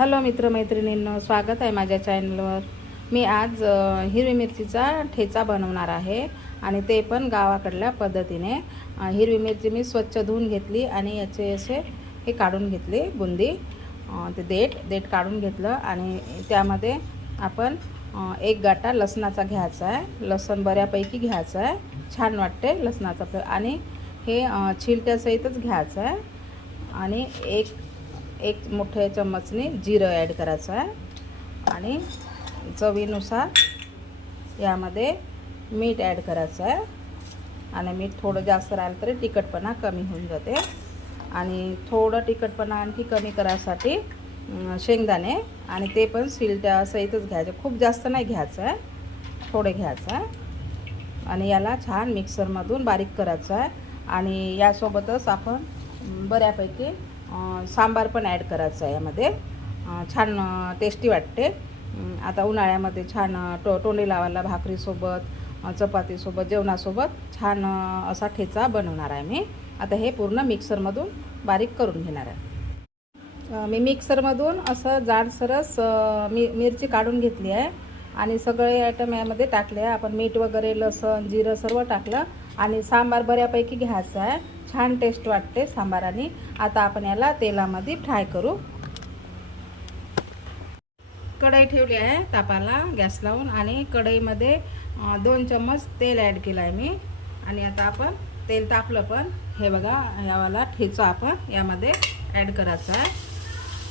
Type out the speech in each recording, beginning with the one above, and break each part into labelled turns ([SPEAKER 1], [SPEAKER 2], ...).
[SPEAKER 1] Hello मित्रमैत्रिणींनो स्वागत आहे माझ्या चॅनलवर. मी आज हिरवी मिरचीचा ठेचा बनवणार आहे आणि ते पण गावाकडल्या पद्धतीने. हिरवी मिरची मी स्वच्छ धुवून घेतली आणि याचे असे हे काढून घेतले बुंदी. ते देठ देठ काढून घेतलं आणि त्यामध्ये आपण एक गाटा लसणाचा घ्यायचा आहे. लसण बऱ्यापैकी घ्यायचं आहे. छान वाटते लसणाचा. आणि हे छिलट्यासहितच घ्यायचं आहे. आणि एक एक मोठ्या चम्मचने जिरं ॲड करायचं आहे. आणि चवीनुसार यामध्ये मीठ ॲड करायचं आहे. आणि मीठ थोडं जास्त राहिलं तरी तिखटपणा कमी होऊन जाते. आणि थोडं तिखटपणा आणखी कमी करायसाठी शेंगदाणे आणि ते पण सिलट्यासहितच घ्यायचे. खूप जास्त नाही घ्यायचं आहे. थोडे घ्यायचं आहे. आणि याला छान मिक्सरमधून बारीक करायचं आहे. आणि यासोबतच आपण बऱ्यापैकी सांबार पण ॲड करायचं आहे यामध्ये. छान टेस्टी वाटते. आता उन्हाळ्यामध्ये छान टो तोंडी लावायला भाकरीसोबत चपातीसोबत जेवणासोबत छान असा ठेचा बनवणार आहे मी. आता हे पूर्ण मिक्सरमधून बारीक करून घेणार आहे. मी मिक्सरमधून असं जाडसरस मी मिरची काढून घेतली आहे. आणि सगळे आयटम यामध्ये टाकले आहे. आपण मीठ वगैरे लसण जिरं सर्व टाकलं. आणि सांबार बऱ्यापैकी घ्यायचं आहे. छान टेस्ट वाटते सांबाराने. आता आपण याला तेलामध्ये फ्राय करू. कढई ठेवली आहे तापाला गॅस लावून आणि कढईमध्ये दोन चम्मच तेल ॲड केलं आहे मी. आणि आता आपण तेल तापलं पण हे बघा यावाला ठेचा आपण यामध्ये ॲड करायचा आहे.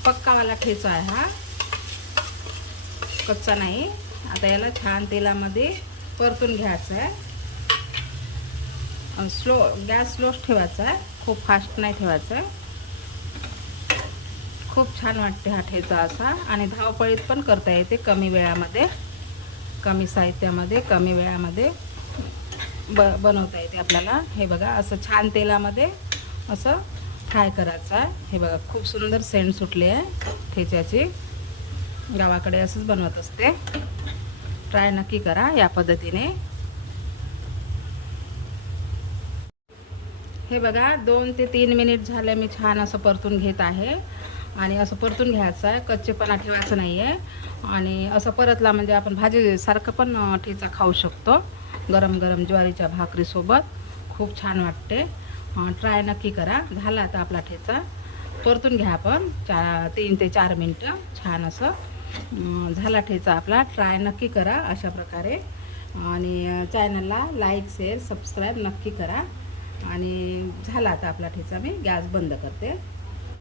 [SPEAKER 1] पक्कावाला ठेचा आहे हा. कच्चा नाही. आता याला छान तेलामध्ये परतून घ्यायचं आहे. स्लो गॅस स्लोच ठेवायचा आहे. खूप फास्ट नाही ठेवायचं आहे. खूप छान वाटते हा ठेचा असा. आणि धावपळीत पण करता येते कमी वेळामध्ये. कमी साहित्यामध्ये कमी वेळामध्ये ब बनवता येते आपल्याला. हे बघा असं छान तेलामध्ये असं फ्राय करायचं आहे. हे बघा खूप सुंदर सेंट सुटली आहे ठेच्याची. गावाकडे असंच बनवत असते. ट्राय नक्की करा या पद्धतीने. हे बघा दोन ते तीन मिनिट झाले मी छान असं परतून घेत आहे. आणि असं परतून घ्यायचं आहे. कच्चेपणा ठेवायचं नाही आहे आणि असं परतला म्हणजे आपण भाजीसारखं पण ठेचा खाऊ शकतो. गरम गरम ज्वारीच्या भाकरीसोबत खूप छान वाटते. ट्राय नक्की करा. झाला आता आपला ठेचा. परतून घ्या आपण. चा तीन ते चार मिनटं. छान असं झाला ठेचा आपला. ट्राय नक्की करा अशा प्रकारे. आणि चॅनलला लाईक शेअर सबस्क्राईब नक्की करा. आणि झाला आता आपला ठेचा मी गॅस बंद करते.